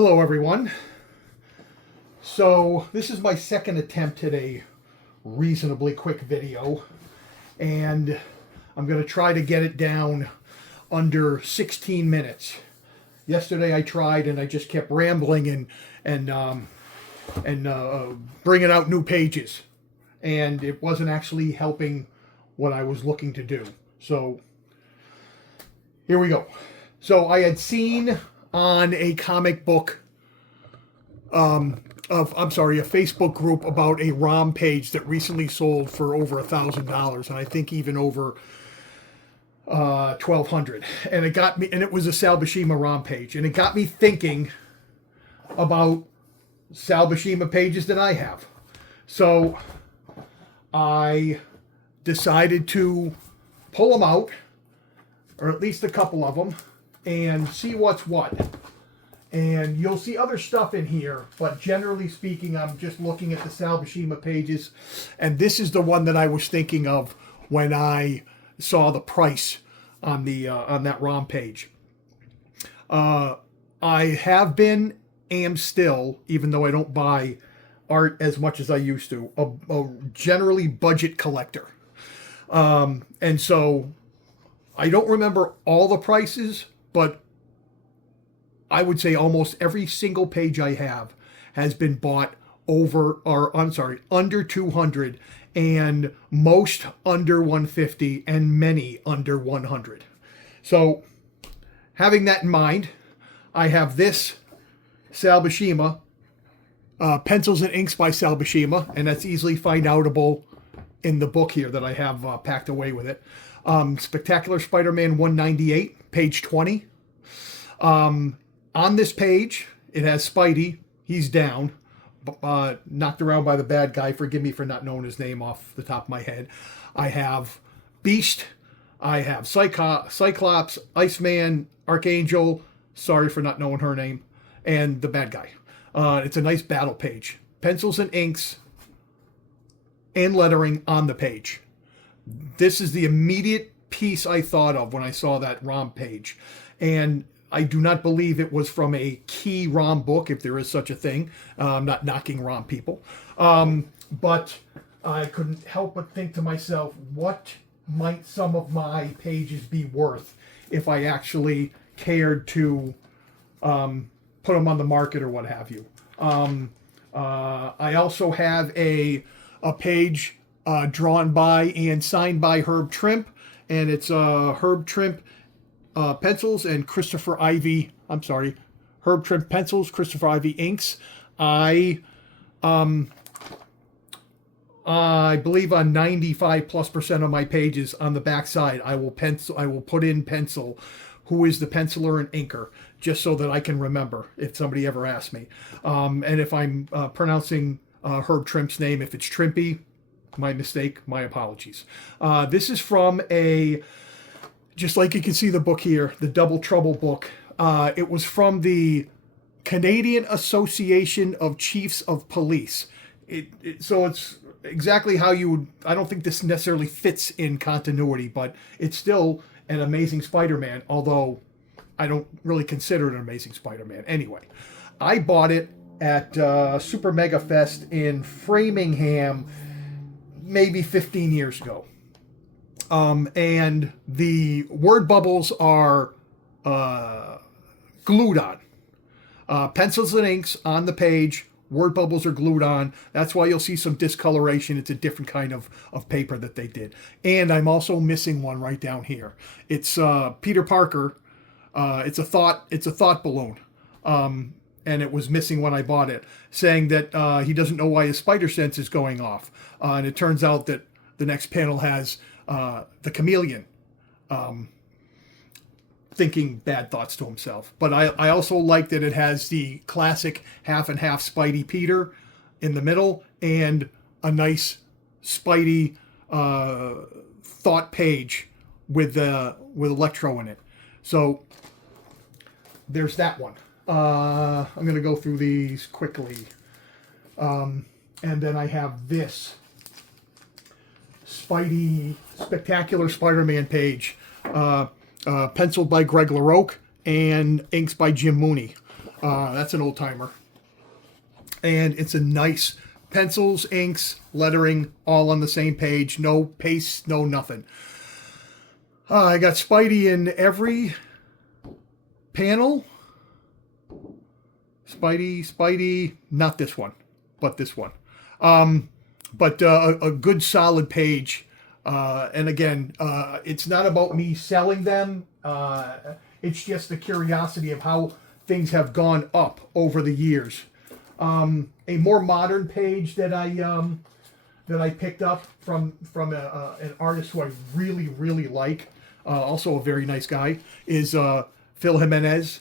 Hello everyone. So this is my second attempt at a reasonably quick video, and I'm going to try to get it down under 16 minutes. Yesterday I tried and I just kept rambling and bringing out new pages, and it wasn't actually helping what I was looking to do. So here we go. So I had seen on a comic book a Facebook group about a ROM page that recently sold for over $1,000, and I think even over 1,200. And it got me, and it was a Sal Buscema ROM page, and it got me thinking about Sal Buscema pages that I have. So I decided to pull them out, or at least a couple of them, and see what's what. And you'll see other stuff in here, but generally speaking, I'm just looking at the Sal Buscema pages, and this is the one that I was thinking of when I saw the price on the on that ROM page. I have been, am still, even though I don't buy art as much as I used to, a generally budget collector. And so I don't remember all the prices, but I would say almost every single page I have has been bought under 200, and most under 150, and many under 100. So having that in mind, I have this Sal Buscema, Pencils and Inks by Sal Buscema, and that's easily find-outable in the book here that I have packed away with it. Spectacular Spider-Man 198, page 20. On this page, it has Spidey. He's down, knocked around by the bad guy. Forgive me for not knowing his name off the top of my head. I have Beast. I have Cyclops, Iceman, Archangel. Sorry for not knowing her name. And the bad guy. It's a nice battle page. Pencils and inks and lettering on the page. This is the immediate piece I thought of when I saw that ROM page. And I do not believe it was from a key ROM book, if there is such a thing. I'm not knocking ROM people. But I couldn't help but think to myself, what might some of my pages be worth if I actually cared to put them on the market or what have you. I also have a page drawn by and signed by Herb Trimp, and it's Herb Trimp pencils and Herb Trimp pencils, Christopher Ivy inks. I believe on 95+% of my pages on the back side, I will put in pencil, who is the penciler and inker, just so that I can remember if somebody ever asks me. And if I'm pronouncing Herb Trimp's name, if it's Trimpy, my mistake, my apologies. This is from just like you can see the book here, the Double Trouble book. It was from the Canadian Association of Chiefs of Police. So it's exactly how you would, I don't think this necessarily fits in continuity, but it's still an Amazing Spider-Man, although I don't really consider it an Amazing Spider-Man. Anyway, I bought it at Super Mega Fest in Framingham maybe 15 years ago. And the word bubbles are glued on. Pencils and inks on the page, word bubbles are glued on. That's why you'll see some discoloration. It's a different kind of paper that they did. And I'm also missing one right down here. It's Peter Parker. It's a thought balloon. And it was missing when I bought it, saying that he doesn't know why his spider sense is going off. And it turns out that the next panel has the chameleon thinking bad thoughts to himself. But I also like that it has the classic half and half Spidey Peter in the middle, and a nice Spidey thought page with Electro in it. So there's that one. I'm going to go through these quickly. And then I have this Spectacular Spider-Man page, penciled by Greg LaRocque and inks by Jim Mooney. That's an old timer. And it's a nice pencils, inks, lettering, all on the same page. No paste, no nothing. I got Spidey in every panel. Spidey, not this one, but this one. But a good solid page. And again, it's not about me selling them. It's just the curiosity of how things have gone up over the years. A more modern page that I picked up from an artist who I really like, also a very nice guy, is Phil Jimenez,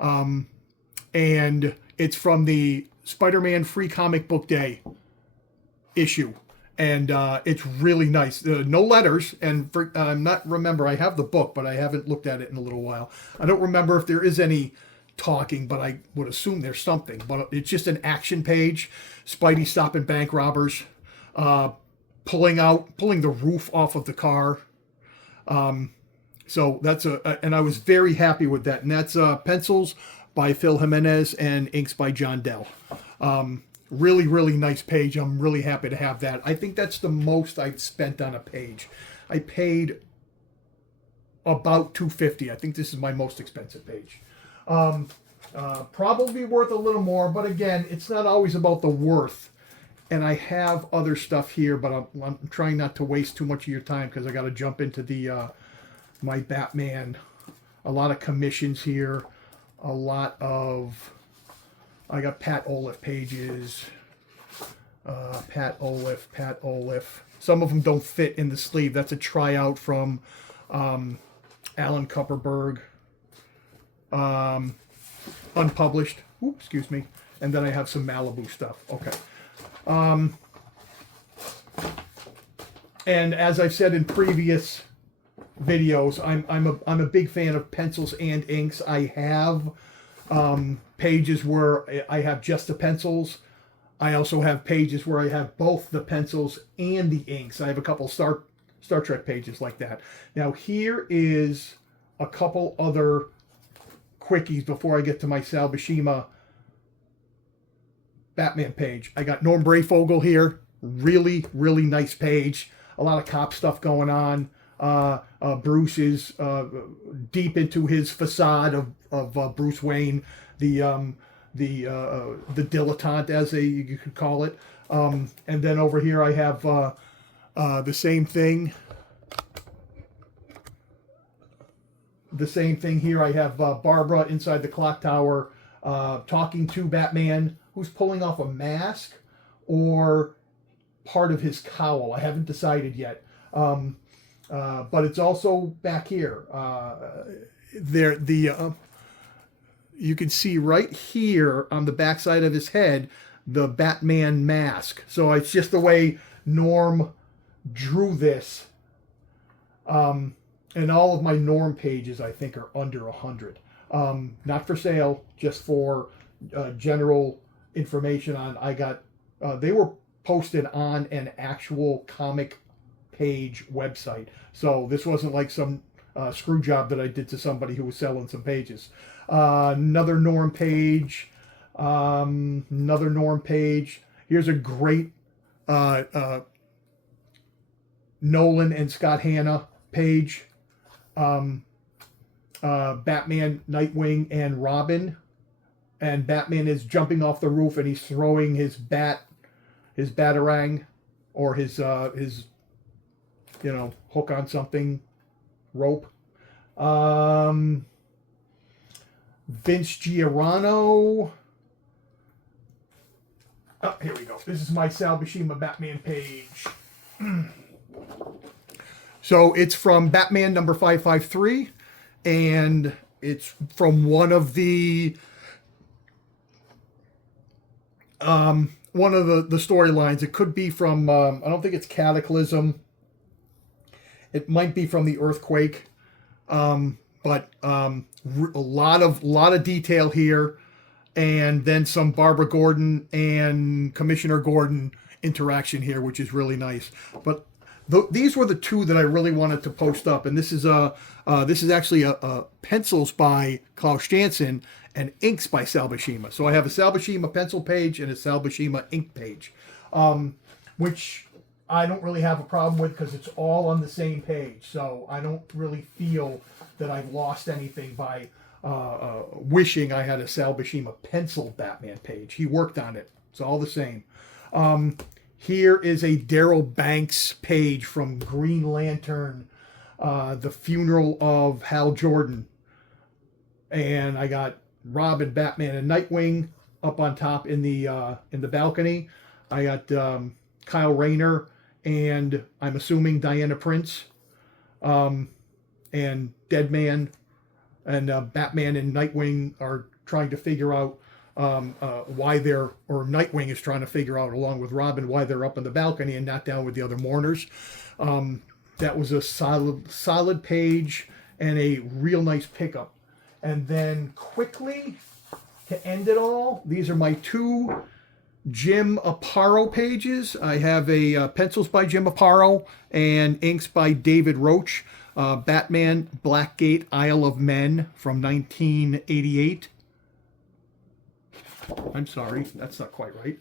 and it's from the Spider-Man Free Comic Book Day issue, and it's really nice. No letters, and I'm not remember. I have the book, but I haven't looked at it in a little while. I don't remember if there is any talking, but I would assume there's something. But it's just an action page. Spidey stopping bank robbers, pulling the roof off of the car. So that's and I was very happy with that. And that's pencils by Phil Jimenez and inks by John Dell. Really nice page. I'm really happy to have that. I think that's the most I've spent on a page. I paid about $250. I think this is my most expensive page. Probably worth a little more, but again, it's not always about the worth. And I have other stuff here, but I'm trying not to waste too much of your time because I got to jump into the my Batman. A lot of commissions here. A lot of... I got Pat Olive pages. Pat Olive. Some of them don't fit in the sleeve. That's a tryout from Alan Kupperberg. Unpublished. Ooh, excuse me. And then I have some Malibu stuff. Okay. And as I've said in previous videos, I'm a big fan of pencils and inks. I have pages where I have just the pencils. I also have pages where I have both the pencils and the inks. I have a couple Star Trek pages like that. Now here is a couple other quickies before I get to my Sal Buscema Batman page. I got Norm Breyfogle here. Really nice page. A lot of cop stuff going on. Bruce is deep into his facade of Bruce Wayne, the dilettante, as you could call it. And then over here I have the same thing. The same thing here. I have Barbara inside the clock tower talking to Batman, who's pulling off a mask or part of his cowl. I haven't decided yet. But it's also back here. You can see right here on the backside of his head the Batman mask. So it's just the way Norm drew this. And all of my Norm pages, I think, are under 100. Not for sale, just for general information on. I got. They were posted on an actual comic page website. So this wasn't like some screw job that I did to somebody who was selling some pages. Another Norm page. Another Norm page. Here's a great Nolan and Scott Hanna page. Batman, Nightwing, and Robin. And Batman is jumping off the roof and he's throwing his batarang, or his hook on something, rope. Vince Giorano. Oh, here we go. This is my Sal Buscema Batman page. So it's from Batman number 553, and it's from one of the storylines. It could be from I don't think it's Cataclysm. It might be from the Earthquake, but a lot of detail here, and then some Barbara Gordon and Commissioner Gordon interaction here, which is really nice. But these were the two that I really wanted to post up, and this is actually a pencils by Klaus Janson and inks by Sal Buscema. So I have a Sal Buscema pencil page and a Sal Buscema ink page, which I don't really have a problem with because it's all on the same page. So I don't really feel that I've lost anything by wishing I had a Sal Buscema pencil Batman page. He worked on it. It's all the same. Here is a Daryl Banks page from Green Lantern, The Funeral of Hal Jordan. And I got Robin, Batman, and Nightwing up on top in the balcony. I got Kyle Rayner and I'm assuming Diana Prince, and Deadman, and Batman and Nightwing are trying to figure out why they're, or Nightwing is trying to figure out, along with Robin, why they're up on the balcony and not down with the other mourners. That was a solid page and a real nice pickup. And then quickly, to end it all, these are my two Jim Aparo pages. I have a pencils by Jim Aparo and inks by David Roach. Batman, Blackgate, Isle of Men from 1988. I'm sorry, that's not quite right.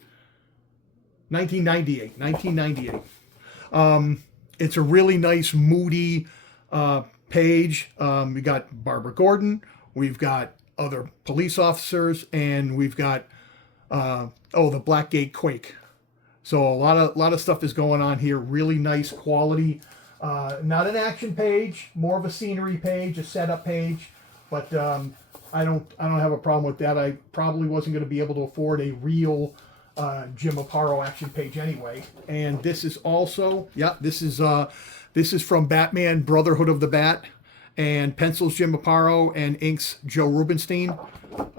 1998. It's a really nice, moody page. We got Barbara Gordon. We've got other police officers, and we've got the Blackgate Quake. So a lot of stuff is going on here. Really nice quality. Not an action page, more of a scenery page, a setup page, but I don't have a problem with that. I probably wasn't going to be able to afford a real Jim Aparo action page anyway. And this is also, this is from Batman Brotherhood of the Bat, and pencils Jim Aparo and inks Joe Rubinstein.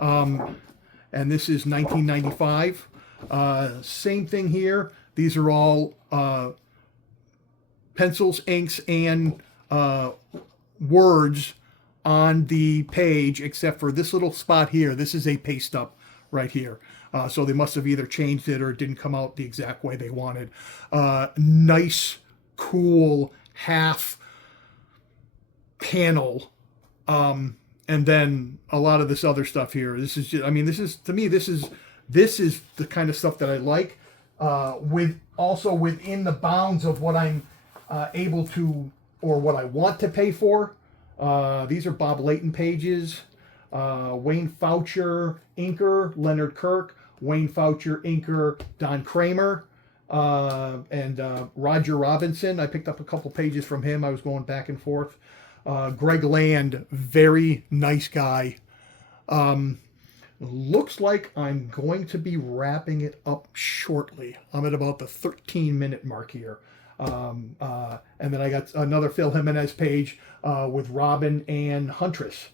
And this is 1995. Same thing here. These are all pencils, inks, and words on the page, except for this little spot here. This is a paste up right here. So they must have either changed it or it didn't come out the exact way they wanted. Nice, cool half panel. And then a lot of this other stuff here. This is just, this is the kind of stuff that I like, with also within the bounds of what I'm able to, or what I want to pay for. These are Bob Layton pages. Wayne Foucher, inker, Leonard Kirk. Wayne Foucher, inker, Don Kramer. And Roger Robinson. I picked up a couple pages from him. I was going back and forth. Greg Land, very nice guy. Looks like I'm going to be wrapping it up shortly. I'm at about the 13-minute mark here. And then I got another Phil Jimenez page with Robin and Huntress.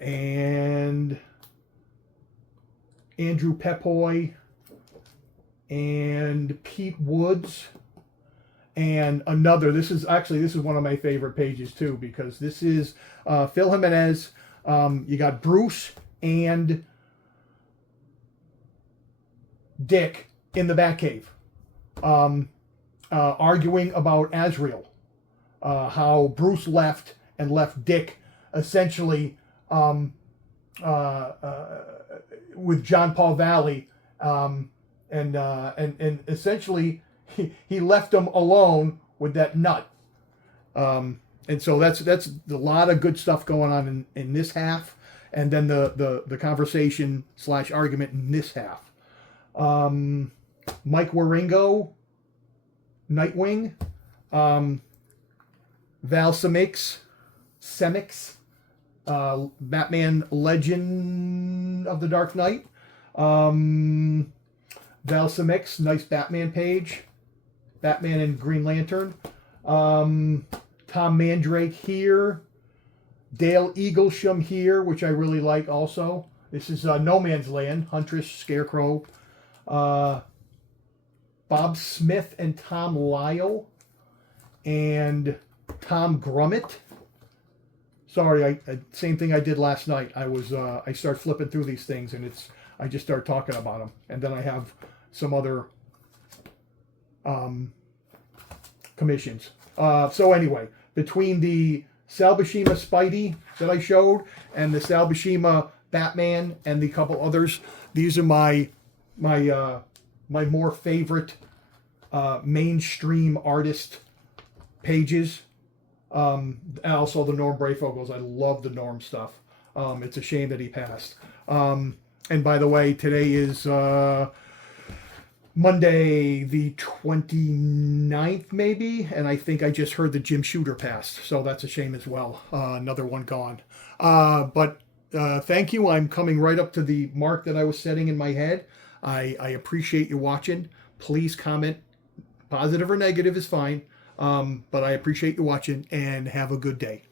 And Andrew Pepoy and Pete Woods. And another, this is one of my favorite pages too, because this is Phil Jimenez. You got Bruce and Dick in the Batcave, arguing about Azrael, how Bruce left and left Dick essentially with John Paul Valley, and essentially he left him alone with that nut. And so that's a lot of good stuff going on in this half, and then the conversation / argument in this half. Mike Waringo, Nightwing, Val Semix, Batman Legend of the Dark Knight. Val Semix, nice Batman page. Batman and Green Lantern. Tom Mandrake here. Dale Eaglesham here, which I really like also. This is No Man's Land, Huntress, Scarecrow. Bob Smith and Tom Lyle. And Tom Grummett. Sorry, same thing I did last night. I start flipping through these things, and I just start talking about them. And then I have some other commissions. So anyway, between the Sal Buscema Spidey that I showed, and the Sal Buscema Batman, and the couple others. These are my more favorite mainstream artist pages. And also the Norm Breyfogles. I love the Norm stuff. It's a shame that he passed. And by the way, today is Monday the 29th, maybe, and I think I just heard that Jim Shooter passed, so that's a shame as well. Another one gone. But thank you. I'm coming right up to the mark that I was setting in my head. I appreciate you watching. Please comment. Positive or negative is fine. But I appreciate you watching, and have a good day.